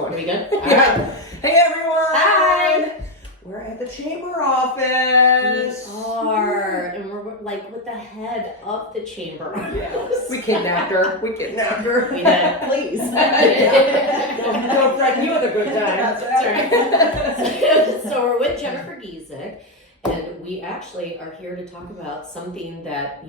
Are we good? Yeah. Hey everyone! Hi! We're at the chamber office. We are, and we're like with the head of the chamber office. We kidnapped her. We did. Please. Don't threaten you with a good time. That's right. So we're with Jennifer Giesike, and we actually are here to talk about something that,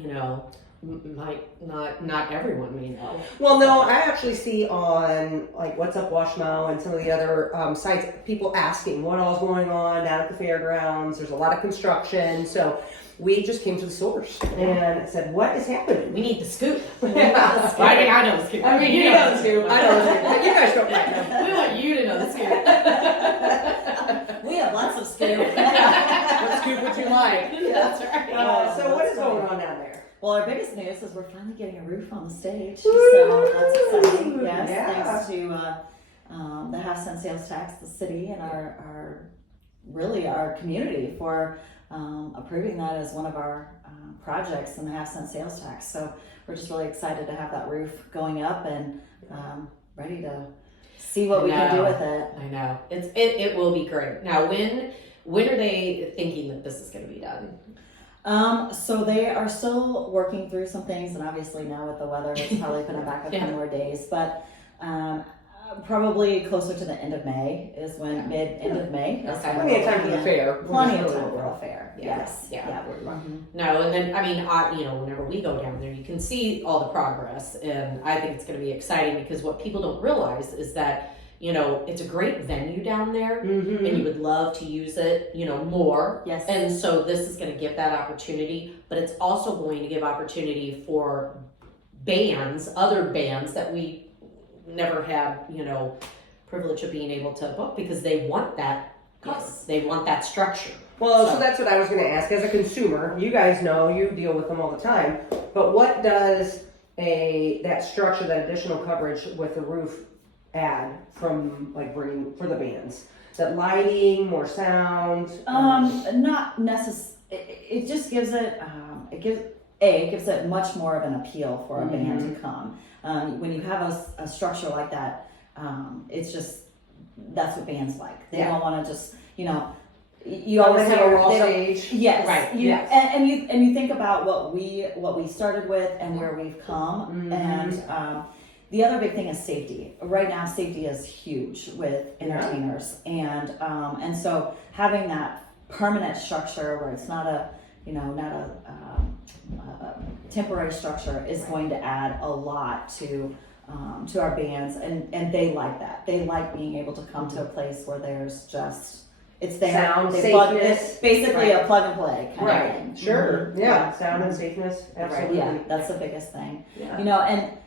might not everyone may know. Well, no, I actually see on like What's Up Washmo and some of the other sites people asking what all's going on down at the fairgrounds. There's a lot of construction, so we just came to the source and said, "What is happening?" We need the scoop. Yeah. I know the scoop. I mean, you know the scoop. I know the scoop, but you guys don't know. We want you to know the scoop. We have lots of scoop. What scoop would you like? That's right. So what is going on down there? Well, our biggest news is we're finally getting a roof on the stage. Woo! So that's exciting. Yes, Yeah. thanks to the half-cent sales tax, the city, and our community for approving that as one of our projects in the half-cent sales tax. So we're just really excited to have that roof going up and ready to see what we can do with it. I know. It will be great. Now, when are they thinking that this is going to be done? So they are still working through some things, and obviously now with the weather, it's probably going to back up a few more days, but probably closer to the end of May is when end of May. Is Okay. Plenty of time for the fair. Plenty of time for the fair. Yes. Yeah. Mhm. No, and then, whenever we go down there, you can see all the progress, and I think it's going to be exciting because what people don't realize is that, it's a great venue down there, Mm-hmm. and you would love to use it, more. Yes. And so this is going to give that opportunity, but it's also going to give opportunity for other bands that we never had, privilege of being able to book because they want that. Yes, they want that structure. Well, so that's what I was going to ask. As a consumer, you guys know, you deal with them all the time, but what does that structure, that additional coverage with the roof add from bringing for the bands? Is that lighting, more sound? Not necessarily. It just gives it. It gives it much more of an appeal for a band to come. When you have a structure like that, it's just that's what bands like. They don't want to just you always have a raw stage. Yes, right. Yes. And you think about what we started with and where we've come, and the other big thing is safety. Right now, safety is huge with entertainers, and so having that permanent structure where it's not a temporary structure is going to add a lot to our bands, and they like that. They like being able to come to a place where there's just it's there. Sound, it's basically a plug and play kind of thing. Sure. Yeah. Sound and safeness. Absolutely. Yeah, that's the biggest thing. Yeah. And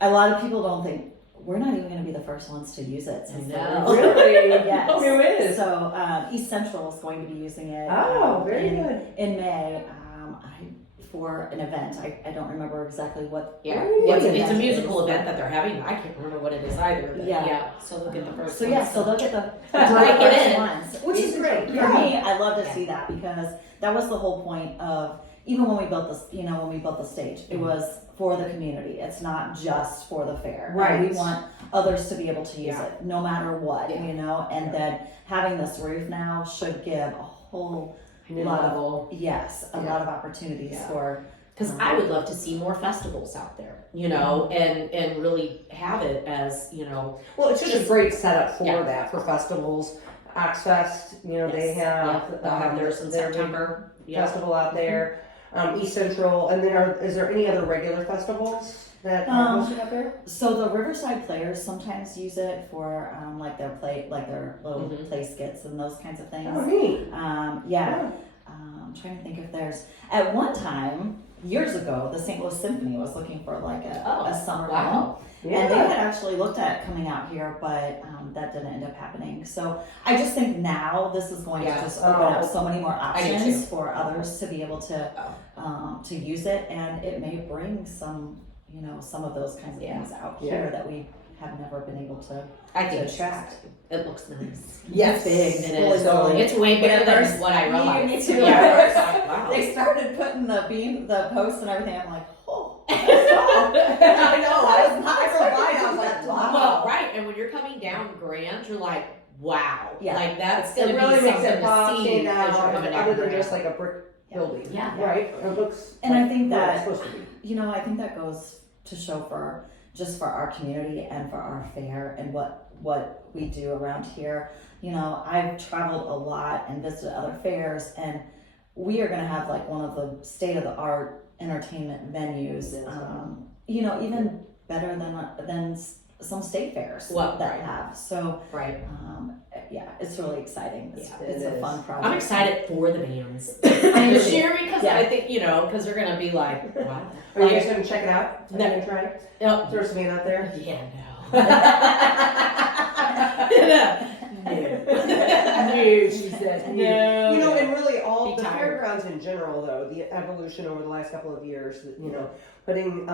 a lot of people don't think we're not even going to be the first ones to use it. Since Really? Yes. Who is? So East Central is going to be using it. Oh, very good. In May, for an event. I don't remember exactly what. Yeah, what the it's a event musical is, event that they're having. I can't remember what it is either. But Yeah. So they'll get the first. So one. so they'll get the Break it first in. ones, which is great. For me, I love to see that because that was the whole point of even when we built this. When we built the stage, it was for the community. It's not just for the fair. Right. And we want others to be able to use it no matter what. And then having this roof now should give a whole lot of lot of opportunities for. Because I would love to see more festivals out there, and really have it as, Well, it's just a great setup for that, for festivals. Oxfest, they have, they'll have theirs in their September. big festival out there. East Central, and then is there any other regular festivals that are hosted out there? So the Riverside Players sometimes use it for their little play skits and those kinds of things. Oh, neat. I'm trying to think if there's at one time years ago the St. Louis Symphony was looking for a summer film. And they had actually looked at coming out here, but that didn't end up happening. So I just think now this is going to just open up so many more options for others to be able to use it, and it may bring some of those kinds of things out here that we have never been able to. I think attract. It looks nice. Yes, big. It is. It's way bigger than what I realized. Me too. Yeah, They started putting the posts and everything. I'm like, oh. I know, I was not expecting by, I to was do like, that wow. Well, right, and when you're coming down Grand, you're like, wow. Yeah. Like, that's It gonna really be makes something it pop, to see stand as you're out, coming down other than Grand. just like a brick building. Yeah. Right? It looks And I think what it's that, supposed to be. you know, I think that goes to show for just for our community and for our fair and what we do around here. You know, I've traveled a lot and visited other fairs, and we are going to have like one of the state of the art entertainment venues. You know, even better than some state fairs that Right. have. So, Right. yeah, it's really exciting. It's it a is. fun project. I'm excited for the bands am this too. year because Yeah. I think, you know, because they're gonna be like, wow. Are you guys gonna check it out? Are No. you gonna try it? Yep. Throw some out there? Yeah, No, she said. No. You know, and really all Be the tired. fairgrounds in general, though, the evolution over the last couple of years, you know, putting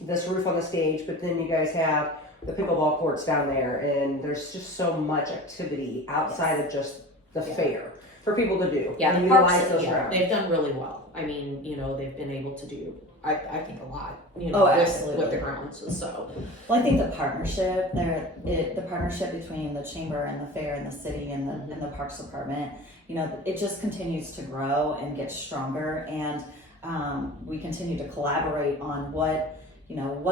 this roof on the stage, but then you guys have the pickleball courts down there, and there's just so much activity outside of just the fair for people to do. Yeah, and the parks, utilize those yeah, grounds. they've done really well. I mean, you know, they've been able to do, I think, a lot, you Oh, know, absolutely. with the grounds, so. Well, I think the partnership the partnership between the chamber and the fair and the city and the parks department, you know, it just continues to grow and get stronger, and we continue to collaborate on what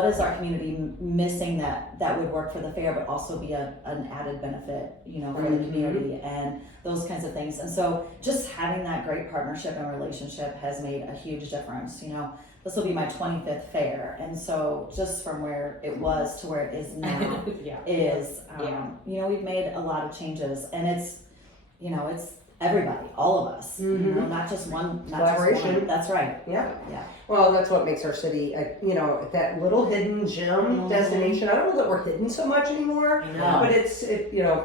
is our community missing that would work for the fair, but also be an added benefit, you know, for the community and those kinds of things. And so just having that great partnership and relationship has made a huge difference. You know, this will be my 25th fair, and so just from where it was to where it is now Yeah. is, you know, we've made a lot of changes, and it's everybody, all of us, you know, not just one. Collaboration. That's right. Yeah. Yeah. Well, that's what makes our city, you know, that little hidden gem destination. I don't know that we're hidden so much anymore, No. but it's you know,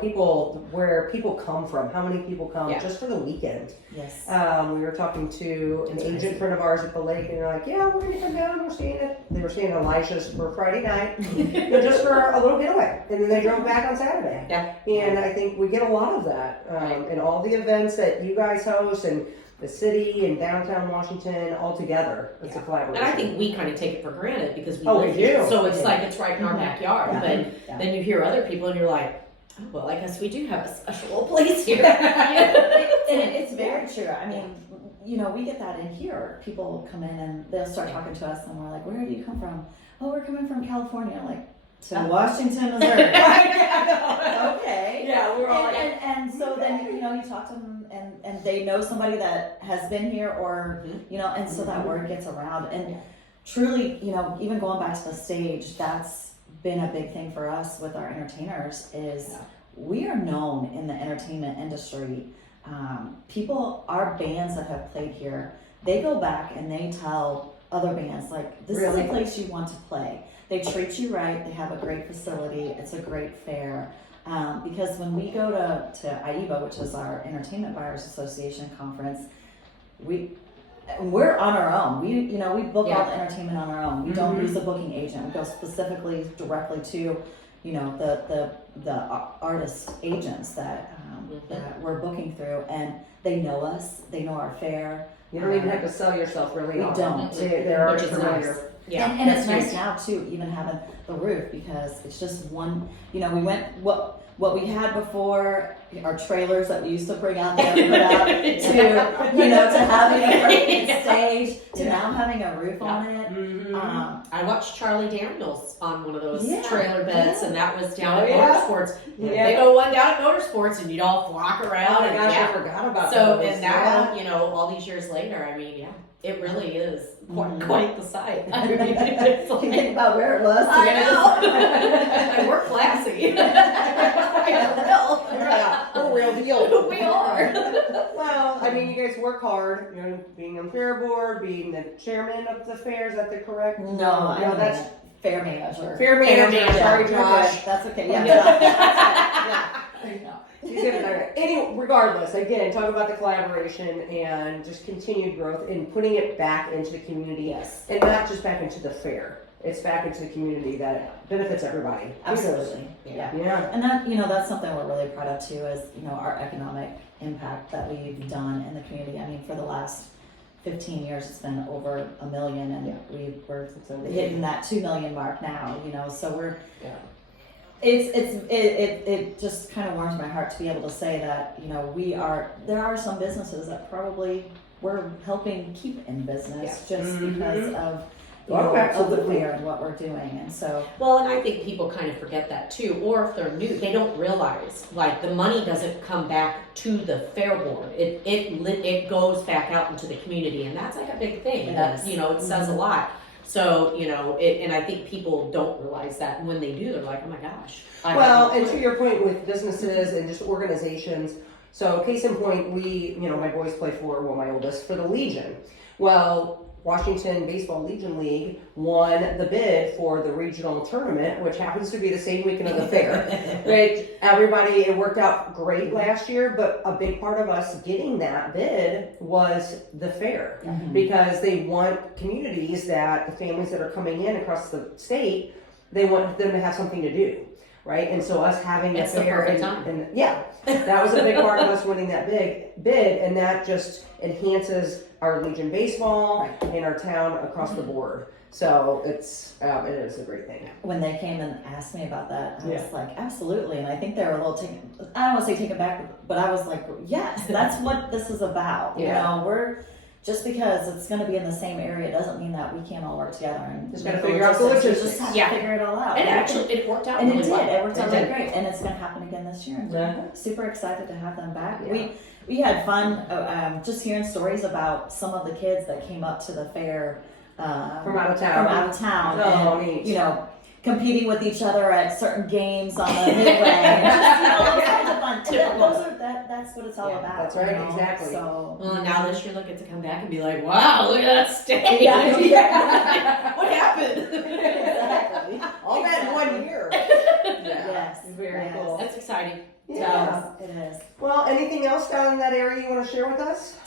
where people come from. How many people come just for the weekend? Yes. We were talking to an agent friend of ours at the lake, and they're like, "Yeah, we're gonna come down. They were staying at Elisha's for Friday night, you know, just for a little getaway, and then they drove back on Saturday." Yeah. And I think we get a lot of that in all the events that you guys host and the city and downtown Washington all together. It's a collaboration. And I think we kind of take it for granted because we Oh, live we here. do. So it's Yeah. like it's right in our backyard. Yeah. But then you hear other people and you're like, oh, well, I guess we do have a special place here. And it's very true. I mean, you know, we get that in here. People come in and they'll start talking to us, and we're like, "Where do you come from?" "Oh, we're coming from California." I'm like, "To Washington, Missouri." Okay. Yeah, we're all like, And so then, you know, you talk to them and they know somebody that has been here, or you know, and so that word gets around. And truly, you know, even going back to the stage, that's been a big thing for us with our entertainers is we are known in the entertainment industry. Our bands that have played here, they go back and they tell other bands, like, this is a place you want to play. They treat you right. They have a great facility. It's a great fair. Because when we go to AIBA, which is our Entertainment Buyers Association conference, we're on our own. We book all the entertainment on our own. We don't use a booking agent. We go specifically directly to, you know, the artist agents that we're booking through, and they know us. They know our fair. you don't even have to sell yourself really. We don't. They're already Which is familiar. nice. Yeah, and it's that's nice huge. now too, even having the roof, because it's just one. You know, we went what we had before, our trailers that we used to bring out there, put out, to having a perfect stage, to now having a roof on it. I watched Charlie Daniels on one of those Yeah, trailer beds, and that was down Oh, at yeah. Motorsports. Yeah. They go one down at Motorsports, and you'd all flock around. Oh my and gosh, yeah. I forgot about So, those. and now, you know, all these years later, I mean, yeah, it really is quite the sight. I mean, it's You think like, about where it was. I know. And we're classy. We're real deal. We are. Well, I mean, you guys work hard. You know, being on fair board, being the chairman of the fair. Is that the correct? No, that's fair manager. fair manager. manager. Sorry, You're Josh. good. That's okay. Yeah. Yeah. Anyway, regardless, again, talk about the collaboration and just continued growth and putting it back into the community. Yes. And not just back into the fair. It's back into the community that benefits everybody. Absolutely. Yeah. Yeah. And that, you know, that's something we're really proud of too, is, you know, our economic impact that we've done in the community. I mean, for the last 15 years, it's been over $1 million, and we're It's amazing. hitting that 2 million mark now. So we're. Yeah. It just kind of warms my heart to be able to say that there are some businesses that probably we're helping keep in business just because of of the absolutely. fair and what we're doing, and so Well, and I think people kind of forget that too, or if they're new, they don't realize, like, the money doesn't come back to the fair board. It goes back out into the community, and that's like a big thing. It That, does. it says a lot. So, and I think people don't realize that, and when they do, they're like, oh my gosh. Well, and to your point with businesses and just organizations, so case in point, my boys play my oldest, for the Legion. Well, Washington Baseball Legion League won the bid for the regional tournament, which happens to be the same weekend of the fair. Which it worked out great last year, but a big part of us getting that bid was the fair. Because they want communities that the families that are coming in across the state, they want them to have something to do. Right, and so us having It's the the fair, perfect time. and that was a big part of us winning that big bid, and that just enhances our Legion baseball in our town across the board. So it is a great thing. when they came and asked me about that, I was like, absolutely. And I think they were a little I don't want to say taken back, but I was like, yes, that's what this is about. We're just because it's going to be in the same area doesn't mean that we can't all work together and Just got to figure out the logistics. just have to figure it all out. And actually, it worked out And really it did. well. It worked out really did. great, and it's going to happen again this year. And Yeah. we're super excited to have them back. Yeah. We had fun just hearing stories about some of the kids that came up to the fair From out of town. Oh, and neat. competing with each other at certain games on the midway. And just, those kinds of fun. That's what it's all about. That's right, exactly. So Well, now this year they'll get to come back and be like, wow, look at that stage. Yeah. What happened? exactly. All that in 1 year. Yes. Very Yes. cool. That's exciting. Yeah. It is. Well, anything else down in that area you want to share with us?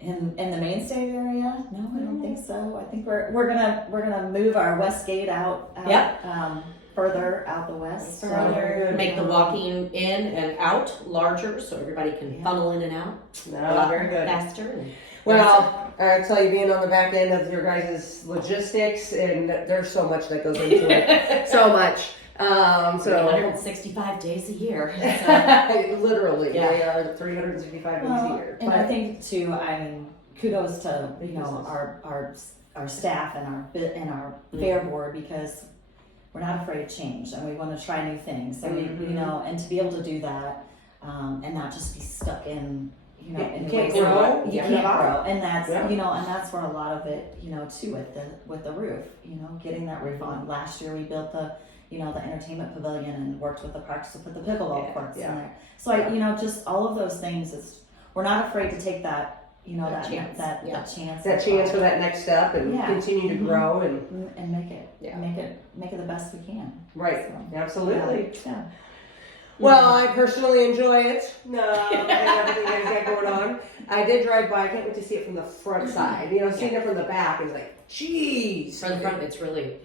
In the main state area? No, I don't think so. I think we're gonna move our west gate out Yep. further out the west. Further. Make the walking in and out larger so everybody can funnel in and out a No, lot very good. faster. Well, I tell you, being on the back end of your guys' logistics, and there's so much that goes into it. So much. So 165 days a year. So. literally, Yeah. they are 365 days a year. And I think too, kudos to our staff and our fair board, because we're not afraid of change and we want to try new things. And and to be able to do that and not just be stuck in in you can't ways grow. that you You can't can't grow, and that's Yeah. and that's where a lot of it too with the roof, getting that roof on. Last year we built the entertainment pavilion and worked with the practice to put the pickleball courts in there. So just all of those things, we're not afraid to take that that chance. chance That chance for that next step and Yeah. continue to grow and make it Yeah. make it the best we can. right, So, absolutely. Yeah. Well, I personally enjoy it. No, and everything you guys got going on. I did drive by. I can't wait to see it from the front side. Seeing it from the back is like, geez. For the front, it's really great.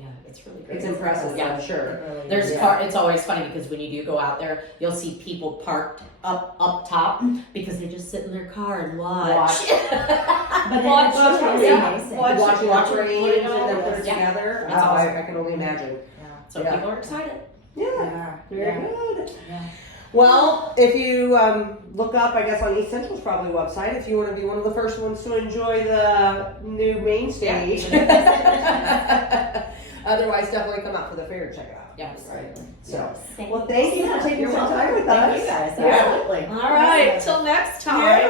It's impressive, Yeah. I'm sure. It really There's is. it's always funny because when you do go out there, you'll see people parked up top because they just sit in their car and watch. But then Watch, it's really yeah. amazing. Watch. Watching Watch the it, rains put it and then on. put it Yeah. together. It's Oh, awesome. I can only imagine. Yeah. So Yeah. people are excited. They Yeah, are. very Yeah. good. Yeah. Well, if you look up, I guess on East Central's probably website, if you want to be one of the first ones to enjoy the new main stage. Otherwise, definitely come out for the fair and check it out. Yes. Right. So, Thank well, thank you Yeah, for taking you're some welcome. time with Thank us. you guys. Yeah. Absolutely. All right. Till next time. Yeah.